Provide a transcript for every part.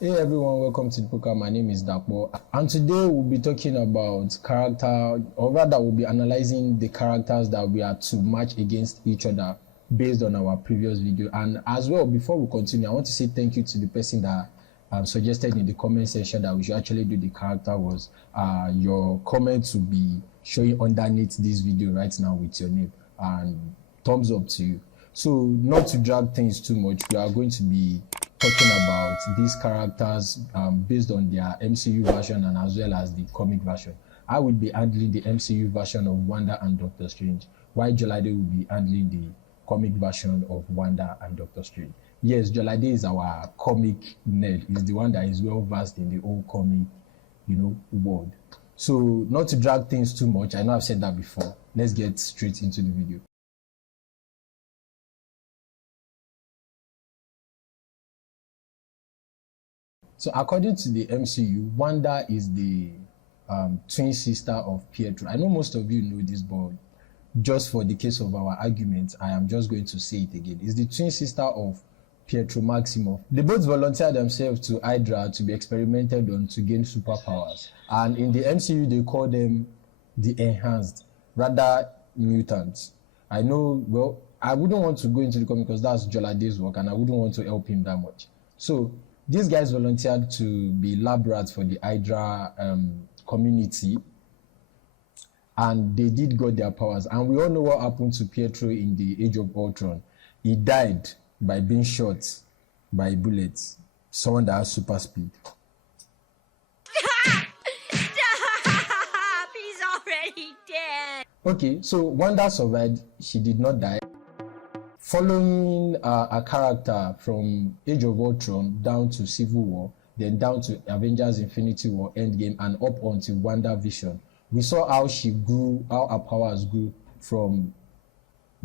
Hey everyone, welcome to the program. My name is Dapo, and today we'll be talking about character, or rather we'll be analyzing the characters that we are to match against each other based on our previous video. And as well, before we continue, I want to say thank you to the person that suggested in the comment section that we should actually do the character was your comments will be showing underneath this video right now with your name, and thumbs up to you. So not to drag things too much, we are going to be talking about these characters based on their MCU version and as well as the comic version. I will be handling the MCU version of Wanda and Doctor Strange, while Jolade will be handling the comic version of Wanda and Doctor Strange. Yes, Jolade is our comic nerd. He's the one that is well versed in the whole comic, world. So not to drag things too much, I know I've said that before. Let's get straight into the video. So according to the MCU, Wanda is the twin sister of Pietro. I know most of you know this, but just for the case of our argument, I am just going to say it again. It's the twin sister of Pietro Maximoff. They both volunteered themselves to Hydra to be experimented on to gain superpowers. And in the MCU, they call them the enhanced, rather mutants. I know, well, I wouldn't want to go into the comic because that's Jolade's work and I wouldn't want to help him that much. So these guys volunteered to be lab rats for the Hydra community, and they did got their powers. And we all know what happened to Pietro in the Age of Ultron. He died by being shot by bullets, someone that has super speed. Stop! He's already dead. Okay, so Wanda survived. She did not die. Following a character from Age of Ultron down to Civil War, then down to Avengers Infinity War, Endgame, and up until WandaVision, we saw how she grew, how her powers grew from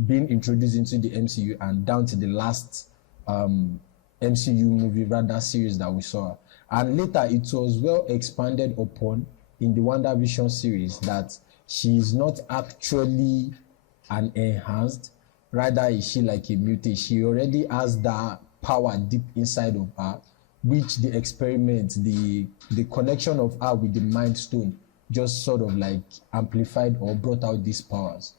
being introduced into the MCU and down to the last MCU movie, rather series that we saw. And later it was well expanded upon in the WandaVision series that she is not actually an enhanced, rather is she like a mutant. She already has that power deep inside of her, which the experiment, the connection of her with the Mind Stone just sort of like amplified or brought out these powers.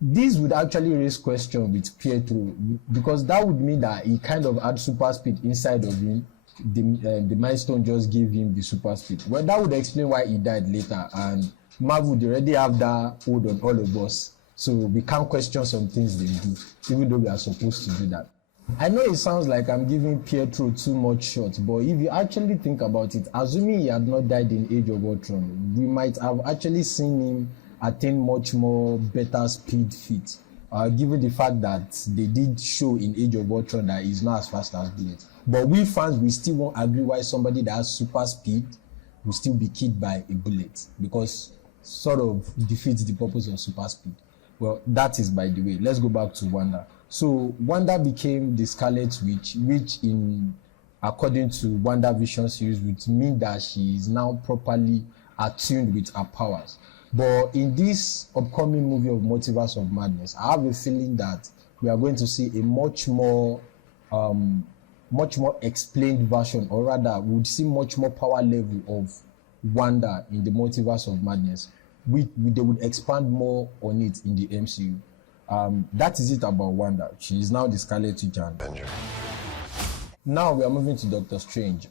This would actually raise question with Pietro, because that would mean that he kind of had super speed inside of him. The Mind Stone just gave him the super speed. Well, that would explain why he died later, and Marvel would already have that hold on all of us. So we can't question some things they do, even though we are supposed to do that. I know it sounds like I'm giving Pietro too much shot, but if you actually think about it, assuming he had not died in Age of Ultron, we might have actually seen him attain much more better speed feat, given the fact that they did show in Age of Ultron that he's not as fast as Blade. But we fans, we still won't agree why somebody that has super speed will still be killed by a bullet, because sort of defeats the purpose of super speed. Well, that is by the way. Let's go back to Wanda. So Wanda became the Scarlett Witch, which according to WandaVision series would mean that she is now properly attuned with her powers. But in this upcoming movie of Multiverse of Madness, I have a feeling that we are going to see a much more explained version, or rather we would see much more power level of Wanda in the Multiverse of Madness. They would expand more on it in the MCU. That is it about Wanda. She is now the Scarlet Witch. Now we are moving to Doctor Strange.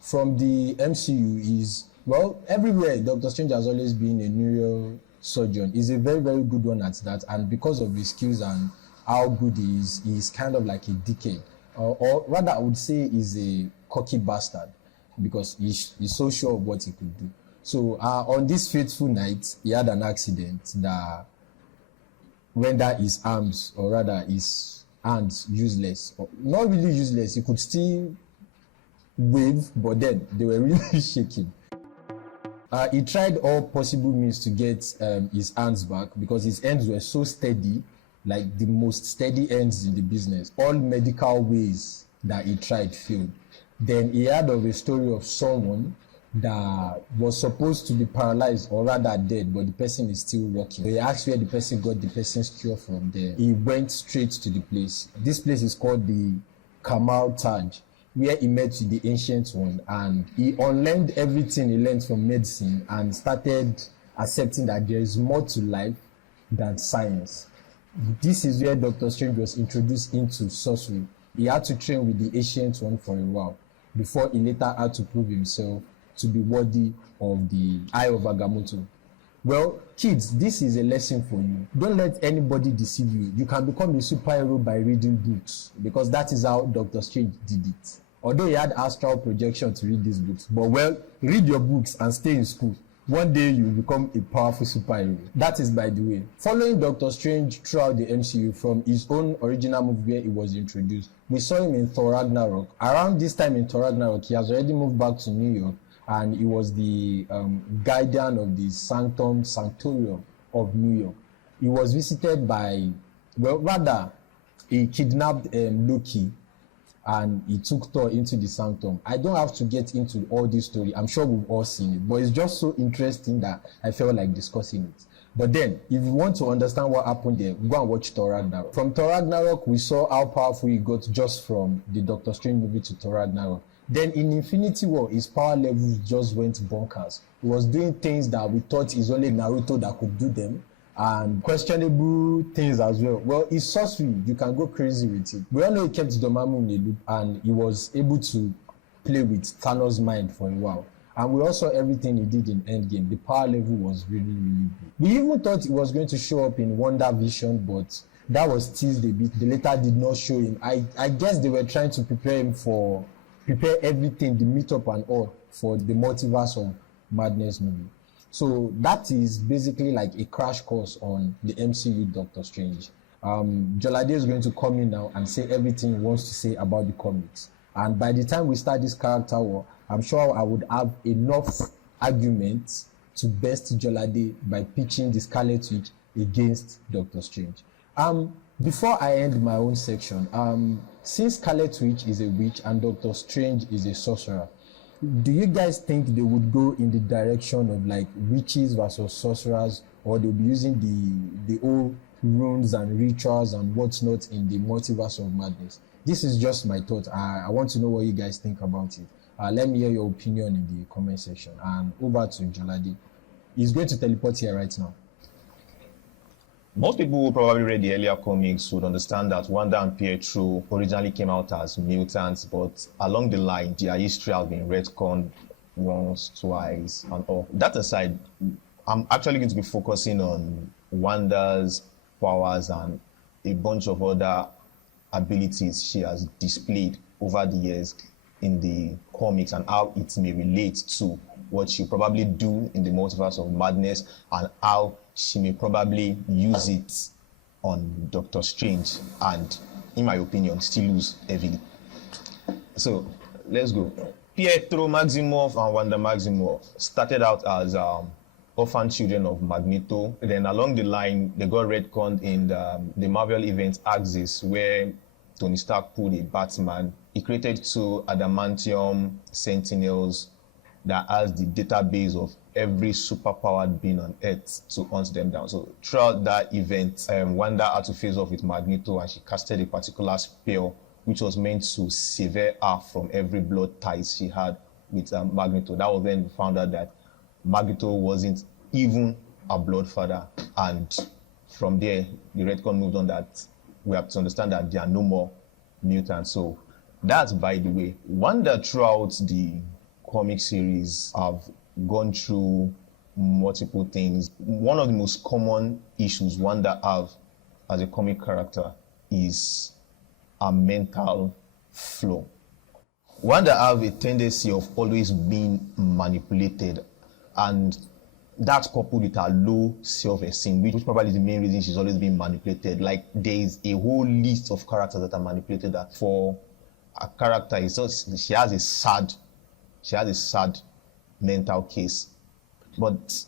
From the MCU is, well, everywhere Doctor Strange has always been a neurosurgeon. He's a very, very good one at that, and because of his skills and how good he is, he's kind of like a dickhead. Or rather, I would say he's a cocky bastard, because he's so sure of what he could do. So on this fateful night, he had an accident that rendered his arms, or rather his hands, useless. Or not really useless. He could still wave, but then they were really shaking. He tried all possible means to get his hands back, because his hands were so steady, like the most steady hands in the business. All medical ways that he tried failed. Then he heard of a story of someone that was supposed to be paralyzed, or rather dead, but the person is still walking. They asked where the person got the person's cure from. There he went straight to the place. This place is called the Kamal Taj, where he met with the Ancient One, and he unlearned everything he learned from medicine and started accepting that there is more to life than science. This is where Doctor Strange was introduced into sorcery. He had to train with the Ancient One for a while before he later had to prove himself to be worthy of the Eye of Agamotto. Well, kids, this is a lesson for you. Don't let anybody deceive you. You can become a superhero by reading books, because that is how Doctor Strange did it. Although he had astral projection to read these books. But well, read your books and stay in school. One day you will become a powerful superhero. That is by the way. Following Doctor Strange throughout the MCU from his own original movie where he was introduced, we saw him in Thor Ragnarok. Around this time in Thor Ragnarok, he has already moved back to New York, and he was the guardian of the Sanctorium of New York. He was visited by, he kidnapped Loki, and he took Thor into the Sanctum. I don't have to get into all this story. I'm sure we've all seen it, but it's just so interesting that I felt like discussing it. But then, if you want to understand what happened there, go and watch Thor Ragnarok. From Thor Ragnarok, we saw how powerful he got just from the Doctor Strange movie to Thor Ragnarok. Then in Infinity War, his power levels just went bonkers. He was doing things that we thought is only Naruto that could do them, and questionable things as well. Well, it's sorcery. You can go crazy with it. We all know he kept Dormammu in the loop, and he was able to play with Thanos' mind for a while. And we also saw everything he did in Endgame. The power level was really, really good. We even thought he was going to show up in WandaVision, but that was teased a bit. They later did not show him. I guess they were trying to prepare everything, the meetup and all, for the Multiverse of Madness movie. So that is basically like a crash course on the MCU Doctor Strange. Jolade is going to come in now and say everything he wants to say about the comics. And by the time we start this character war, I'm sure I would have enough arguments to best Jolade by pitching the Scarlett Witch against Doctor Strange. Before I end my own section, since Scarlett Witch is a witch and Doctor Strange is a sorcerer, do you guys think they would go in the direction of like witches versus sorcerers, or they'll be using the old runes and rituals and what's not in the Multiverse of Madness? This is just my thought. I want to know what you guys think about it. Let me hear your opinion in the comment section. And over to Jolade. He's going to teleport here right now. Most people who probably read the earlier comics would understand that Wanda and Pietro originally came out as mutants, but along the line, their history has been retconned once, twice, and all. That aside, I'm actually going to be focusing on Wanda's powers and a bunch of other abilities she has displayed over the years in the comics and how it may relate to what she'll probably do in the Multiverse of Madness and how she may probably use it on Doctor Strange and, in my opinion, still lose heavily. So, let's go. Pietro Maximoff and Wanda Maximoff started out as orphan children of Magneto. Then along the line, they got retconned in the Marvel event Axis, where Tony Stark pulled a Batman. He created two adamantium sentinels that has the database of every superpowered being on Earth to hunt them down. So throughout that event, Wanda had to face off with Magneto, and she casted a particular spell which was meant to sever her from every blood ties she had with Magneto. That was when we found out that Magneto wasn't even a blood father, and from there the retcon moved on that we have to understand that there are no more mutants. So that's by the way. Wanda throughout the comic series have gone through multiple things. One of the most common issues Wanda have as a comic character is a mental flaw. Wanda have a tendency of always being manipulated, and that's coupled with her low self-esteem, which probably is the main reason she's always being manipulated. Like, there is a whole list of characters that are manipulated, that for a character, it's just, she has a sad mental case. But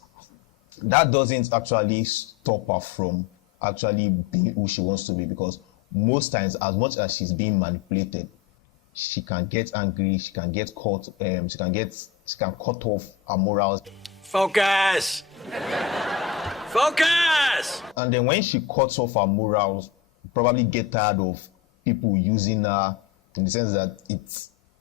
that doesn't actually stop her from actually being who she wants to be, because most times, as much as she's being manipulated, she can get angry, she can get caught, she can cut off her morals. Focus! Focus! And then when she cuts off her morals, probably get tired of people using her, in the sense that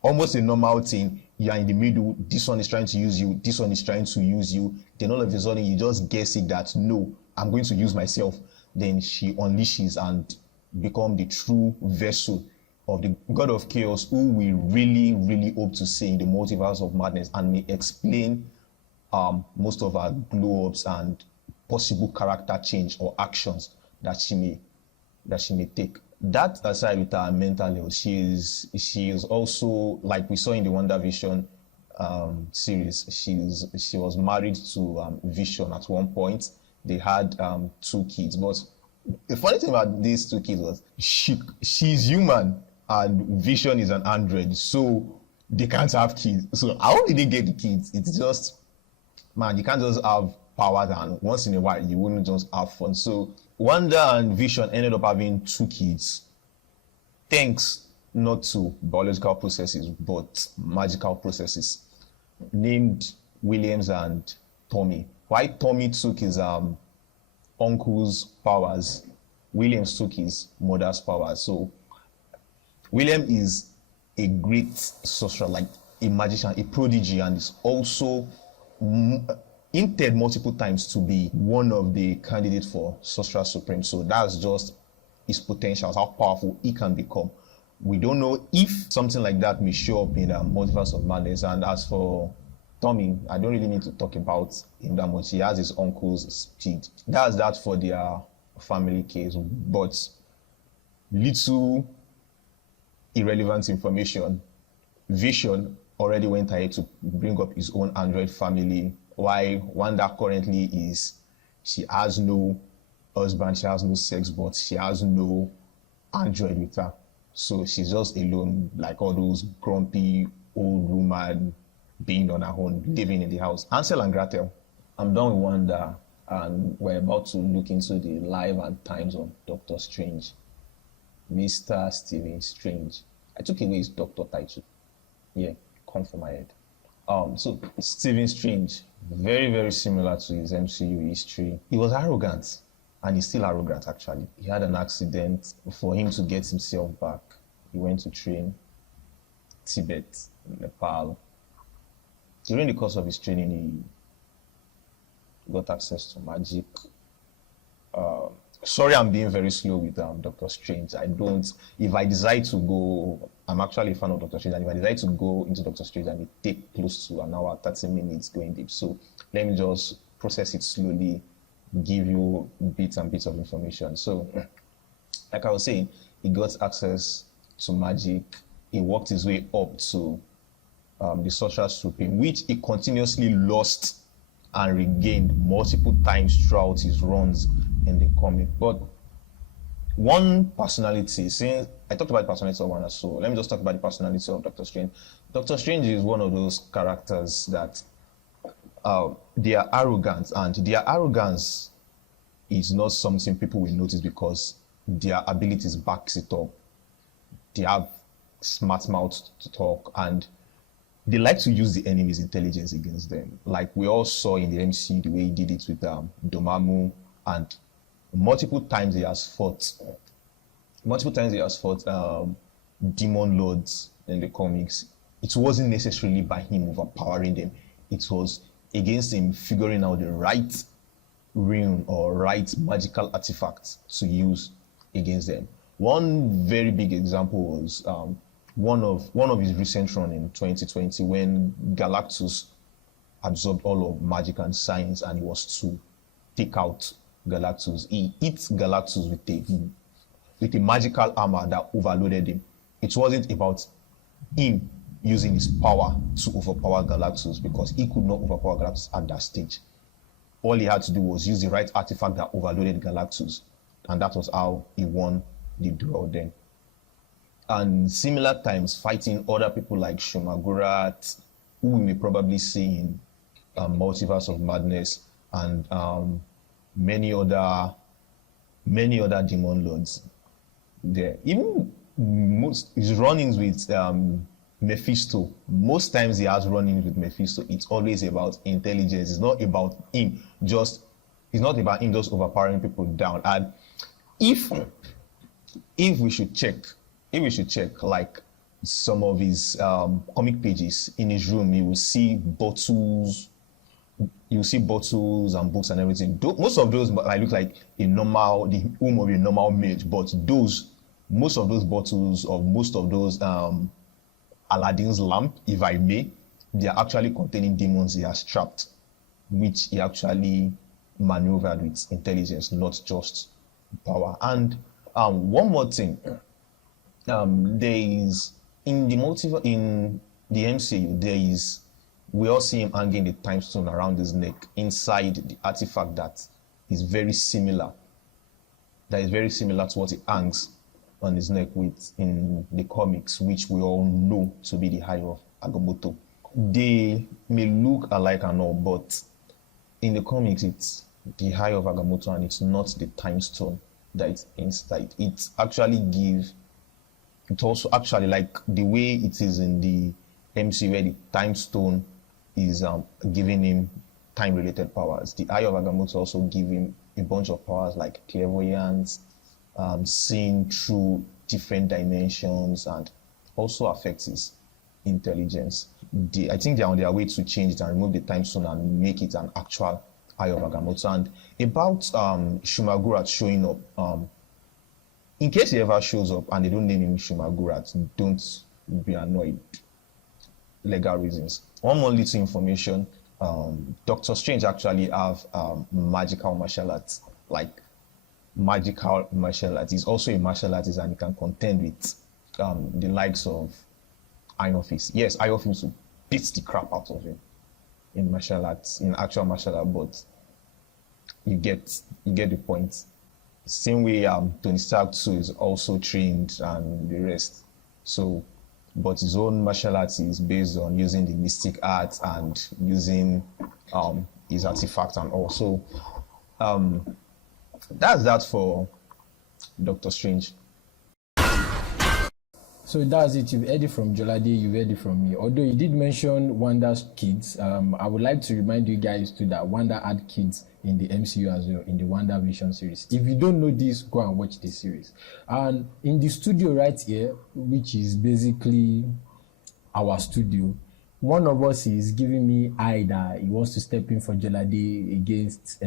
almost a normal thing. You are in the middle, this one is trying to use you, this one is trying to use you. Then all of a sudden, you just guess it that, no, I'm going to use myself. Then she unleashes and become the true vessel of the God of Chaos, who we really, really hope to see in the Multiverse of Madness, and may explain most of her glow-ups and possible character change or actions that she may take. That aside, with her mental health, she is also, like we saw in the WandaVision series, she was married to Vision at one point. They had 2 kids, but the funny thing about these 2 kids was she's human and Vision is an android, so they can't have kids. So how did they get the kids? It's just, man, you can't just have powers and once in a while you wouldn't just have fun. So Wanda and Vision ended up having 2 kids, thanks not to biological processes but magical processes, named Williams and Tommy. Why Tommy took his uncle's powers, Williams took his mother's powers. So William is a great sorcerer, like a magician, a prodigy, and is also hinted multiple times to be one of the candidates for Sorcerer Supreme. So that's just his potentials, how powerful he can become. We don't know if something like that may show up in the Multiverse of Madness. And as for Tommy, I don't really need to talk about him that much. He has his uncle's speed. That's that for their family case. But little irrelevant information. Vision already went ahead to bring up his own android family. Why Wanda currently is, she has no husband, she has no sex, but she has no android with her. So she's just alone, like all those grumpy old woman being on her own, living in the house. Ansel and Gretel. I'm done with Wanda, and we're about to look into the life and times of Doctor Strange. Mr. Stephen Strange. I took away his doctor title. Yeah, come from my head. So Stephen Strange, very, very similar to his MCU history. He was arrogant, and he's still arrogant actually. He had an accident. For him to get himself back, he went to train Tibet, Nepal. During the course of his training, he got access to magic. Sorry, I'm being very slow with Doctor Strange. If I decide to go, I'm actually a fan of Doctor Strange, and if I decide to go into Doctor Strange, I may take close to an hour, 30 minutes going deep. So let me just process it slowly, give you bits and bits of information. So, like I was saying, he got access to magic. He worked his way up to the Sorcerer Supreme, which he continuously lost and regained multiple times throughout his runs in the comic. But one personality, since I talked about the personality of Wanda, so let me just talk about the personality of Doctor Strange. Doctor Strange is one of those characters that they are arrogant, and their arrogance is not something people will notice because their abilities backs it up. They have smart mouth to talk, and they like to use the enemy's intelligence against them. Like we all saw in the MCU, the way he did it with Dormammu, and multiple times he has fought demon lords in the comics. It wasn't necessarily by him overpowering them. It was against him figuring out the right rune or right magical artifact to use against them. One very big example was one of his recent run in 2020 when Galactus absorbed all of magic and science, and he was to take out Galactus. He hit Galactus with a magical armor that overloaded him. It wasn't about him using his power to overpower Galactus, because he could not overpower Galactus at that stage. All he had to do was use the right artifact that overloaded Galactus, and that was how he won the draw then. And similar times fighting other people like Shumagorat, who we may probably see in Multiverse of Madness, and many other demon lords there. Even his run-ins with Mephisto, most times he has run-ins with Mephisto, it's always about intelligence. It's not about him just overpowering people down. And if we should check, like some of his comic pages in his room, you will see bottles. You see bottles and books and everything. Most of those might look like the home of a normal mage, but most of those bottles of most of those Aladdin's lamp, if I may, they are actually containing demons he has trapped, which he actually maneuvered with intelligence, not just power. And one more thing, there is in the MCU, we all see him hanging the time stone around his neck inside the artifact that is very similar. That is very similar to what he hangs on his neck with in the comics, which we all know to be the Eye of Agamotto. They may look alike and all, but in the comics, it's the Eye of Agamotto and it's not the time stone that is inside. It also actually, like the way it is in the MCU, where the time stone is giving him time-related powers. The Eye of Agamotto also give him a bunch of powers like clairvoyance, seeing through different dimensions, and also affects his intelligence. I think they're on their way to change it and remove the time stone and make it an actual Eye of Agamotto. And about Shumagurat showing up, in case he ever shows up and they don't name him Shumagurat, don't be annoyed. Legal reasons. One more little information. Doctor Strange actually have magical martial arts, like magical martial arts. He's also a martial artist and he can contend with the likes of Iron Fist. Yes, Iron Fist will beat the crap out of him in martial arts, in actual martial arts, but you get the point. Same way Tony Stark too is also trained and the rest. So, but his own martial arts is based on using the mystic art and using his artifact and also that's that for Doctor Strange. So that's it. You've heard it from Jolade, you've heard it from me. Although you did mention Wanda's kids, I would like to remind you guys too that Wanda had kids in the MCU as well, in the WandaVision series. If you don't know this, go and watch this series. And in the studio right here, which is basically our studio, one of us is giving me eye that he wants to step in for Jolade against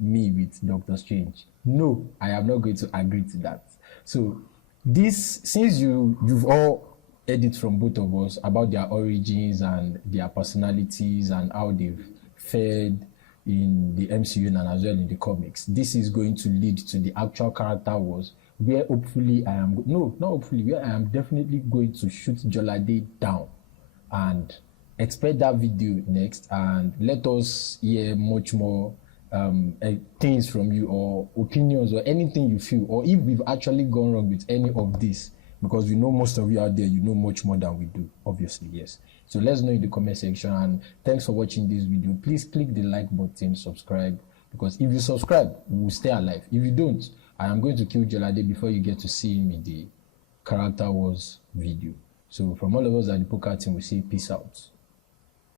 me with Doctor Strange. No, I am not going to agree to that. So this, since you've all heard it from both of us about their origins and their personalities and how they've fared in the MCU and as well in the comics, this is going to lead to the actual character wars where hopefully where I am definitely going to shoot Jolade down. And expect that video next, and let us hear much more things from you, or opinions, or anything you feel, or if we've actually gone wrong with any of this, because we know most of you out there, you know much more than we do, obviously, yes. So let's know in the comment section, and thanks for watching this video. Please click the like button, subscribe, because if you subscribe, we will stay alive. If you don't, I am going to kill Jolade before you get to see him in the Character Wars video. So from all of us at the Poker team, we say peace out.